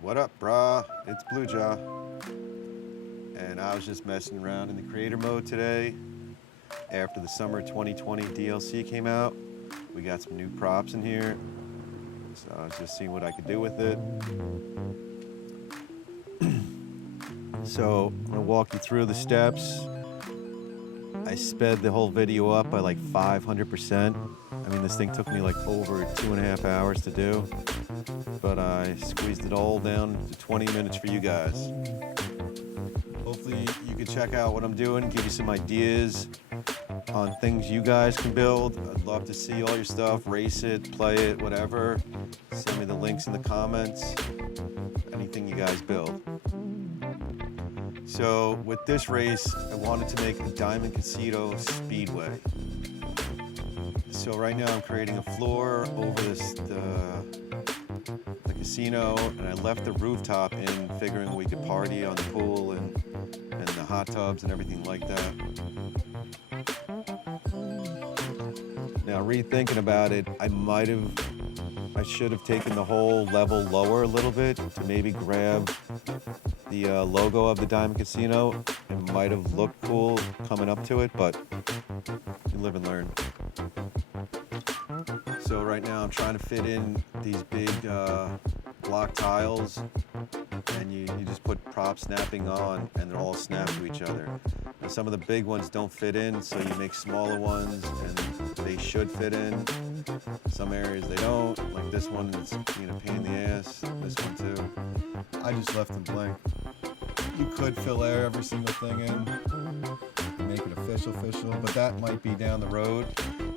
What up, brah? It's Blue Jaw. And I was just messing around in the creator mode today. After the summer 2020 DLC came out, we got some new props in here. So I was just seeing what I could do with it. So I'm gonna walk you through the steps. I sped the whole video up by like 500%. I mean, this thing took me like over 2.5 hours to do, but I squeezed it all down to 20 minutes for you guys. Hopefully you can check out what I'm doing, give you some ideas on things you guys can build. I'd love to see all your stuff, race it, play it, whatever. Send me the links in the comments, anything you guys build. So with this race, I wanted to make a Diamond Casino Speedway. So right now I'm creating a floor over the casino, and I left the rooftop in, figuring we could party on the pool and the hot tubs and everything like that. Now rethinking about it, I should have taken the whole level lower a little bit to maybe grab the logo of the Diamond Casino. It might have looked cool coming up to it, but you live and learn. So right now I'm trying to fit in these big block tiles, and you just put prop snapping on and they're all snapped to each other. Now some of the big ones don't fit in, so you make smaller ones and they should fit in. Some areas they don't, like this one is being a pain in the ass, this one too. I just left them blank. You could fill every single thing in, make it official, but that might be down the road.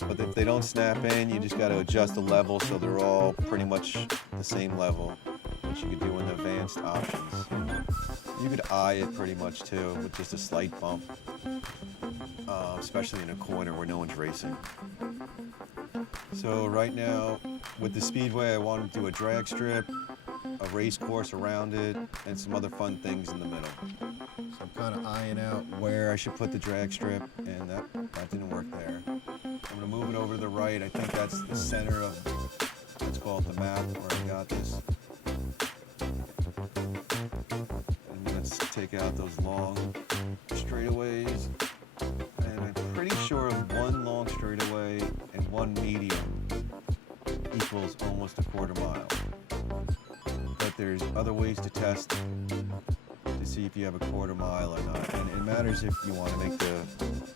But if they don't snap in, you just got to adjust the level so they're all pretty much the same level, which you could do in the advanced options. You could eye it pretty much too, with just a slight bump, especially in a corner where no one's racing. So right now, with the Speedway, I wanted to do a drag strip, a race course around it, and some other fun things in the middle. So I'm kind of eyeing out where I should put the drag strip, and that didn't work there. I'm gonna move it over to the right. I think that's the center of, let's call it the map, where I got this. And let's take out those long straightaways. And I'm pretty sure one long straightaway and one medium equals almost a quarter mile. But there's other ways to test to see if you have a quarter mile or not. And it matters if you want to make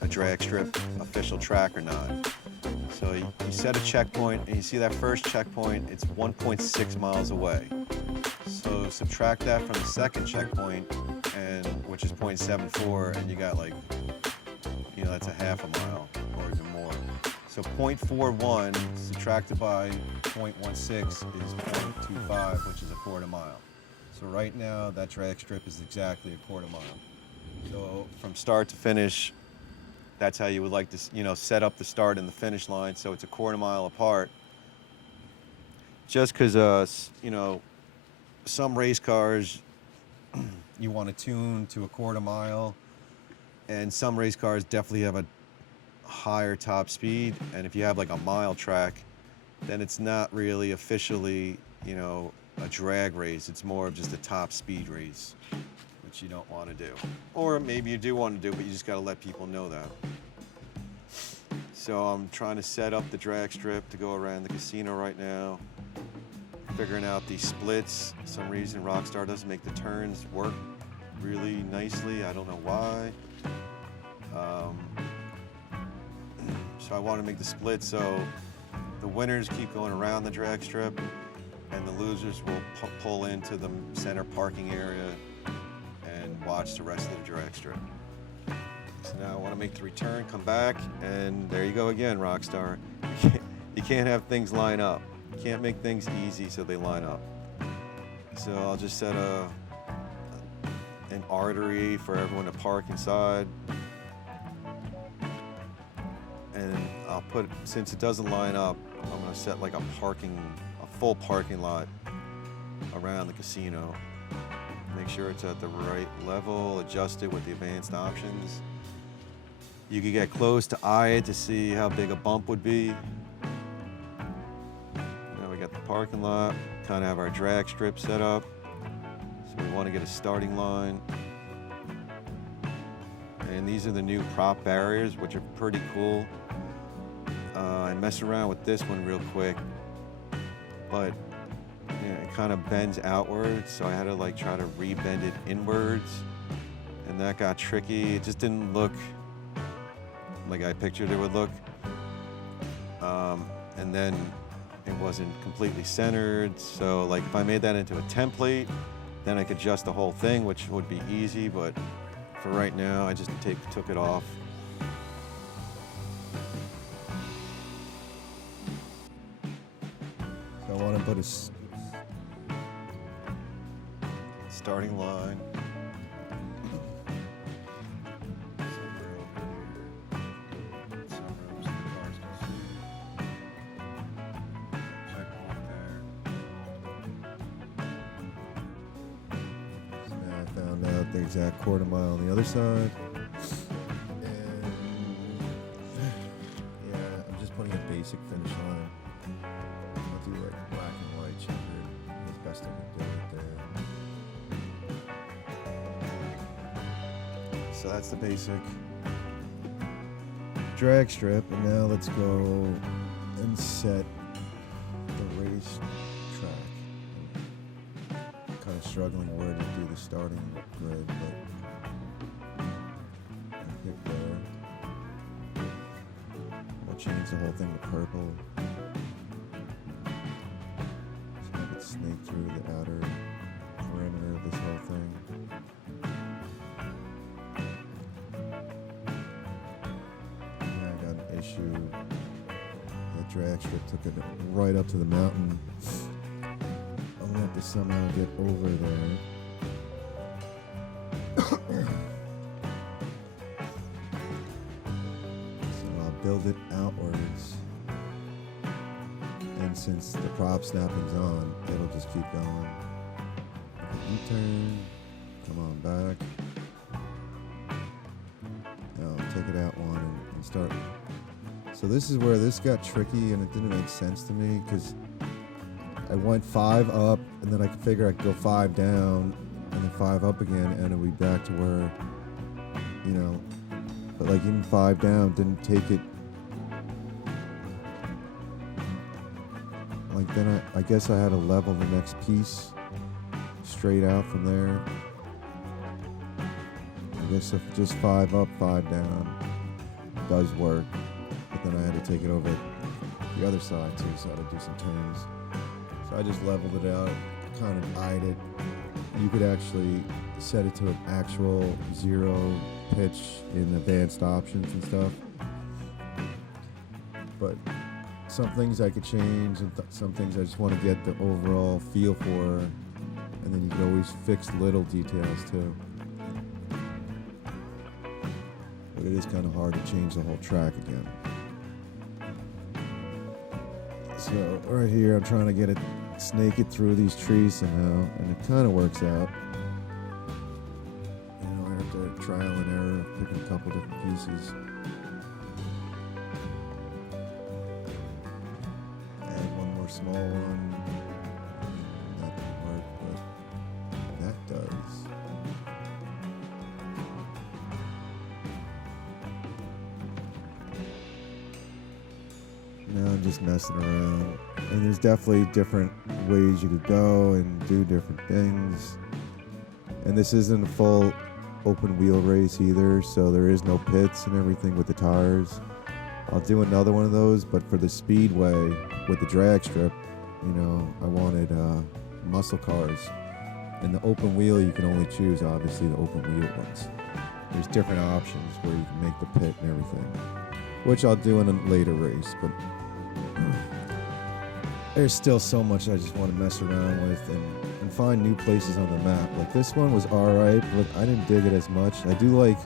a drag strip official track or not. So you set a checkpoint, and you see that first checkpoint, it's 1.6 miles away. So subtract that from the second checkpoint, and which is 0.74, and you got like, that's a half a mile or even more. So 0.41 subtracted by 0.16 is 0.25, which is a quarter mile. So right now, that drag strip is exactly a quarter mile. So from start to finish, that's how you would like to, set up the start and the finish line, so it's a quarter mile apart. Just because, some race cars, you want to tune to a quarter mile, and some race cars definitely have a higher top speed, and if you have like a mile track, then it's not really officially, a drag race. It's more of just a top speed race, which you don't want to do. Or maybe you do want to do, but you just got to let people know that. So I'm trying to set up the drag strip to go around the casino right now, figuring out these splits. For some reason Rockstar doesn't make the turns work really nicely. I don't know why. So I want to make the split so the winners keep going around the drag strip, and the losers will pull into the center parking area and watch the rest of the drag strip. So now I want to make the return, come back, and there you go again, Rockstar. You can't have things line up. You can't make things easy so they line up. So I'll just set an artery for everyone to park inside. And I'll put, since it doesn't line up, I'm gonna set like a full parking lot around the casino. Make sure it's at the right level, adjust it with the advanced options. You could get close to eye it to see how big a bump would be. Now we got the parking lot, kind of have our drag strip set up. So we want to get a starting line. And these are the new prop barriers, which are pretty cool. I messed around with this one real quick, but it kind of bends outwards, so I had to like try to re-bend it inwards, and that got tricky. It just didn't look like I pictured it would look. And then it wasn't completely centered, so like if I made that into a template, then I could adjust the whole thing, which would be easy, but for right now I just took it off. So I want to put a starting line. Found out the exact quarter mile on the other side. And yeah, I'm just putting a basic finish line. I'll do like black and white checkered as best I can do it there. So that's the basic drag strip, and now let's go and set the race track. Kind of struggling where to do the starting grid, but I pick there. We'll change the whole thing to purple. So I could snake through the outer perimeter of this whole thing. Yeah, I got an issue. The drag strip took it right up to the mountain. I'm gonna have to somehow get over there. So I'll build it outwards. And since the prop snapping's on, it'll just keep going. U-turn, come on back. Now I'll take it out one and start. So this is where this got tricky, and it didn't make sense to me because I went 5 up, and then I could figure I could go 5 down, and then 5 up again, and it'll be back to where, but like even 5 down didn't take it. Like then I guess I had to level the next piece straight out from there. I guess if just 5 up, 5 down does work, but then I had to take it over the other side too, so I had to do some turns. So I just leveled it out, kind of eyed it. You could actually set it to an actual 0 pitch in advanced options and stuff. But some things I could change, and some things I just want to get the overall feel for. And then you can always fix little details too. But it is kind of hard to change the whole track again. So right here, I'm trying to get it, snake it through these trees somehow, and it kind of works out. I have to trial and error, picking a couple different pieces. Add one more small one. That didn't work, but that does. Now I'm just messing around, and there's definitely different ways you could go and do different things. And this isn't a full open wheel race either, so there is no pits and everything with the tires. I'll do another one of those, but for the Speedway with the drag strip, I wanted muscle cars. And the open wheel, you can only choose obviously the open wheel ones. There's different options where you can make the pit and everything, which I'll do in a later race, but there's still so much I just want to mess around with and find new places on the map. Like this one was alright, but I didn't dig it as much. I do like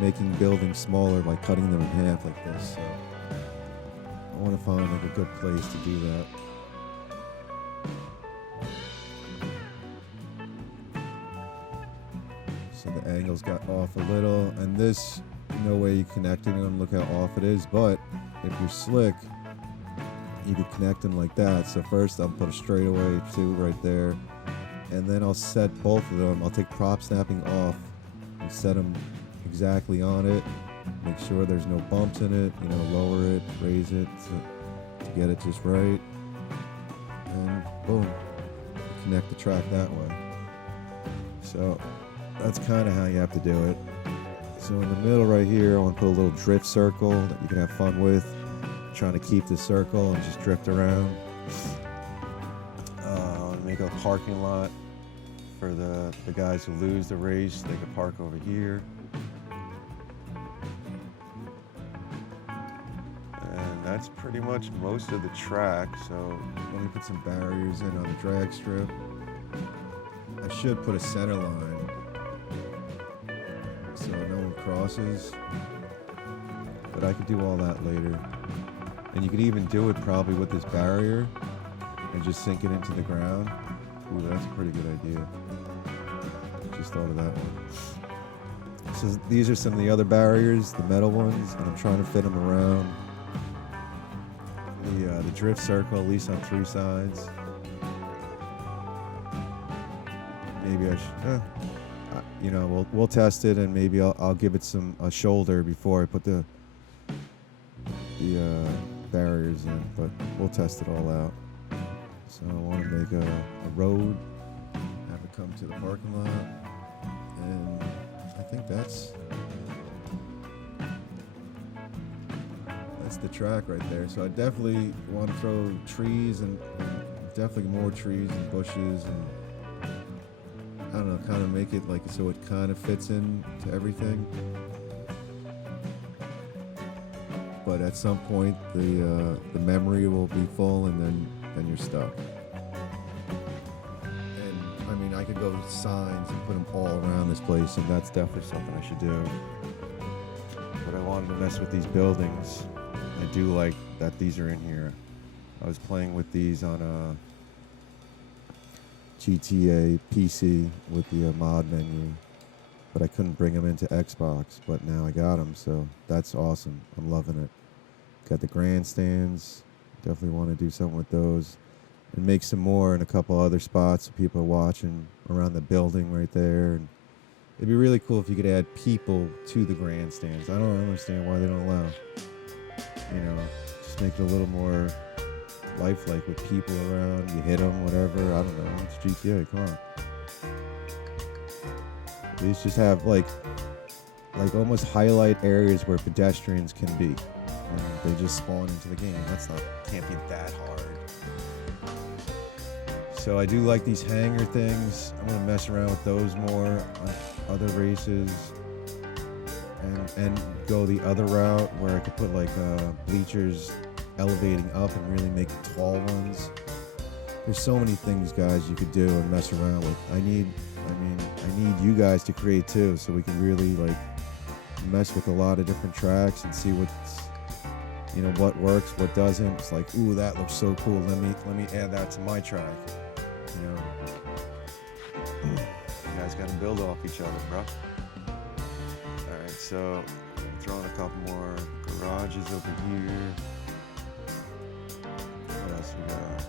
making buildings smaller by cutting them in half like this, so I want to find like a good place to do that. So the angles got off a little, and this, no way you're connecting them. Look how off it is, but if you're slick, you could connect them like that. So first I'll put a straightaway too right there, and then I'll set both of them. I'll take prop snapping off and set them exactly on it. Make sure there's no bumps in it, you know, lower it, raise it to get it just right. And boom, connect the track that way. So that's kind of how you have to do it. So in the middle right here, I want to put a little drift circle that you can have fun with. Trying to keep the circle and just drift around. Make a parking lot for the guys who lose the race. They can park over here. And that's pretty much most of the track. So let me put some barriers in on the drag strip. I should put a center line so no one crosses. But I could do all that later. And you could even do it probably with this barrier and just sink it into the ground. Ooh, that's a pretty good idea. Just thought of that one. So these are some of the other barriers, the metal ones, and I'm trying to fit them around the drift circle, at least on 3 sides. Maybe I should, you know, we'll test it, and maybe I'll give it a shoulder before I put the barriers in, but we'll test it all out. So I want to make a road, have it come to the parking lot, and I think that's the track right there. So I definitely want to throw trees and definitely more trees and bushes, and I don't know, kind of make it like so it kind of fits in to everything. But at some point, the memory will be full, and then you're stuck. And I mean, I could go signs and put them all around this place, and that's definitely something I should do. But I wanted to mess with these buildings. I do like that these are in here. I was playing with these on a GTA PC with the mod menu, but I couldn't bring them into Xbox, but now I got them, so that's awesome. I'm loving it. Got the grandstands. Definitely want to do something with those. And make some more in a couple other spots so people are watching around the building right there. And it'd be really cool if you could add people to the grandstands. I don't understand why they don't allow. You know, just make it a little more lifelike with people around. You hit them, whatever. I don't know. It's GTA. Come on. These just have like almost highlight areas where pedestrians can be, and they just spawn into the game. Can't be that hard. So I do like these hangar things. I'm gonna mess around with those more on other races, and go the other route where I could put like bleachers elevating up and really make tall ones. There's so many things, guys, you could do and mess around with. I need you guys to create too, so we can really like mess with a lot of different tracks and see what works, what doesn't. It's like, ooh, that looks so cool. Let me add that to my track. You know, you guys got to build off each other, bro. All right, so I'm throwing a couple more garages over here. What else we got?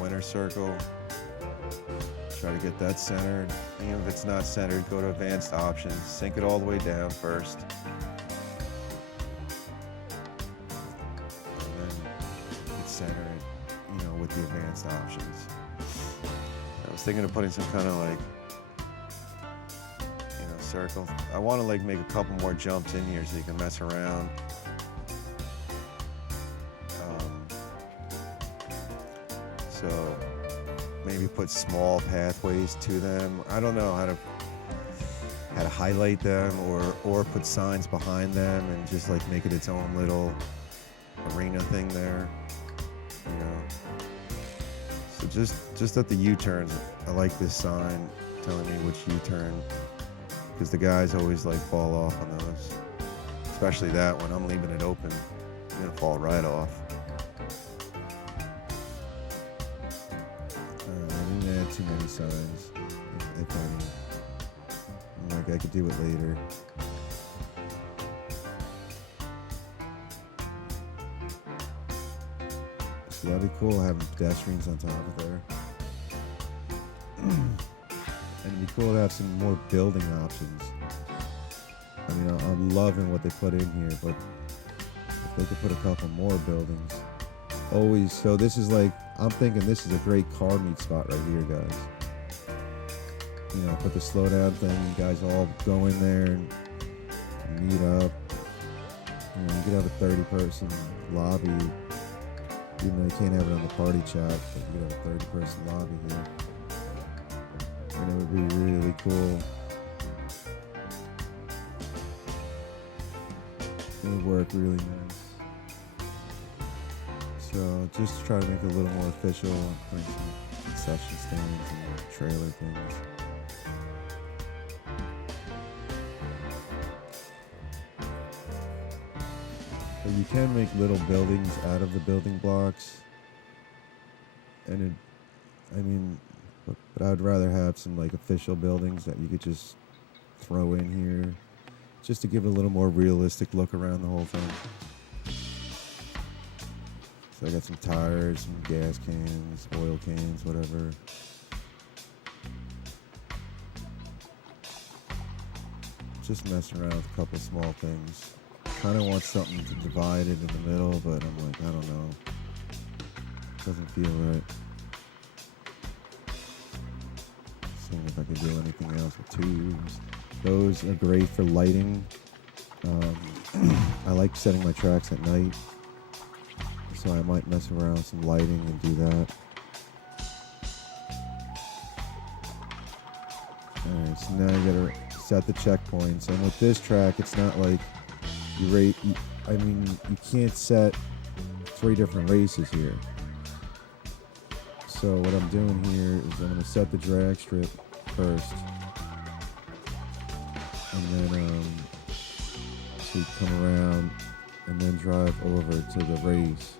Winner circle. Try to get that centered. Even if it's not centered, go to advanced options. Sink it all the way down first. And then hit center it, with the advanced options. I was thinking of putting some kind of like, circle. I want to like make a couple more jumps in here so you can mess around. So maybe put small pathways to them. I don't know how to highlight them or put signs behind them and just like make it its own little arena thing there. So just at the U-turns, I like this sign telling me which U-turn, because the guys always like fall off on those. Especially that one. I'm leaving it open. You're gonna fall right off. I didn't add too many signs, if any. Like I could do it later. So that'd be cool having pedestrians on top of there. And it'd be cool to have some more building options. I mean, I'm loving what they put in here, but if they could put a couple more buildings. Always, so this is like, I'm thinking this is a great car meet spot right here, guys. You know, put the slow down thing, you guys all go in there and meet up. You know, you could have a 30-person lobby. You know, you can't have it on the party chat, but you could have a 30-person lobby here. And it would be really cool. It would work really nice. So just to try to make it a little more official, putting some concession stands and trailer things. But you can make little buildings out of the building blocks. And but I would rather have some like official buildings that you could just throw in here, just to give it a little more realistic look around the whole thing. So I got some tires, some gas cans, oil cans, whatever. Just messing around with a couple small things. Kind of want something to divide it in the middle, but I'm like, I don't know. Doesn't feel right. Seeing if I can do anything else with tubes. Those are great for lighting. I like setting my tracks at night, so I might mess around with some lighting and do that. Alright, so now you gotta set the checkpoints, and with this track, it's not like you can't set 3 different races here. So what I'm doing here is I'm gonna set the drag strip first. And then so you come around and then drive over to the race.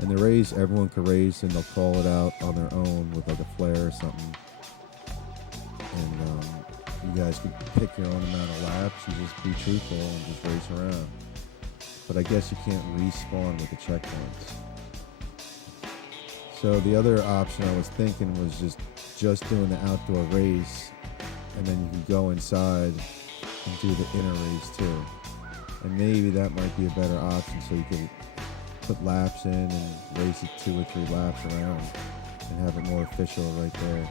And the race, everyone can race and they'll call it out on their own with like a flare or something. And you guys can pick your own amount of laps. You just be truthful and just race around. But I guess you can't respawn with the checkpoints. So the other option I was thinking was just doing the outdoor race, and then you can go inside and do the inner race too. And maybe that might be a better option, so you can put laps in and race it 2 or 3 laps around and have it more official right there.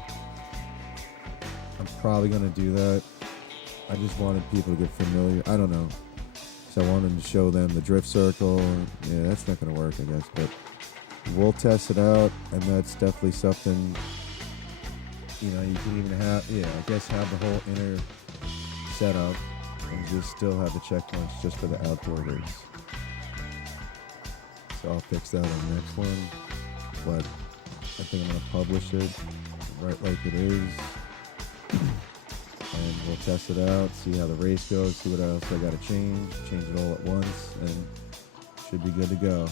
I'm probably gonna do that. I just wanted people to get familiar. I don't know. So I wanted to show them the drift circle. Yeah, that's not gonna work, I guess, but we'll test it out, and that's definitely something, you know, you can even have, I guess have the whole inner setup and just still have the checkpoints just for the outdoor race. So I'll fix that on the next one, but I think I'm going to publish it right like it is, and we'll test it out, see how the race goes, see what else I got to change it all at once, and should be good to go.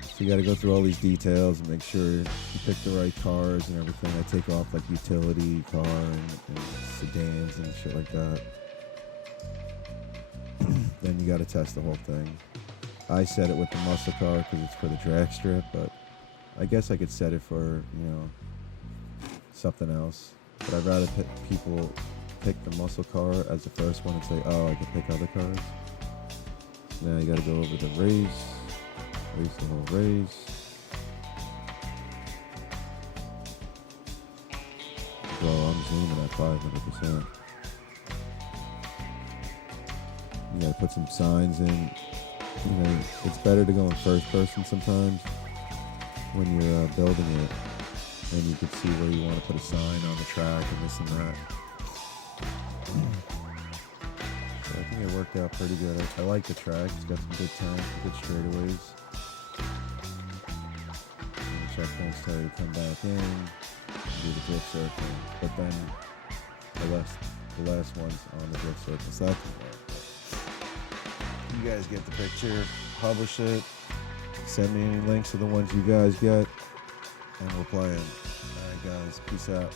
So you got to go through all these details and make sure you pick the right cars and everything. I take off like utility car and sedans and shit like that. Then you got to test the whole thing. I set it with the muscle car because it's for the drag strip, but I guess I could set it for, something else. But I'd rather people pick the muscle car as the first one and say, oh, I can pick other cars. So now you got to go over the race the whole race. Well, I'm zooming at 500%. You gotta put some signs in. It's better to go in first person sometimes when you're building it, and you can see where you want to put a sign on the track and this and that. So I think it worked out pretty good. I like the track. It's got some good turns, good straightaways. Checkpoints tell you to come back in, do the drift circle, but then the last one's on the drift circle. So that's You guys get the picture. Publish it. send me any links to the ones you guys get, and we're playing. All right, guys. Peace out.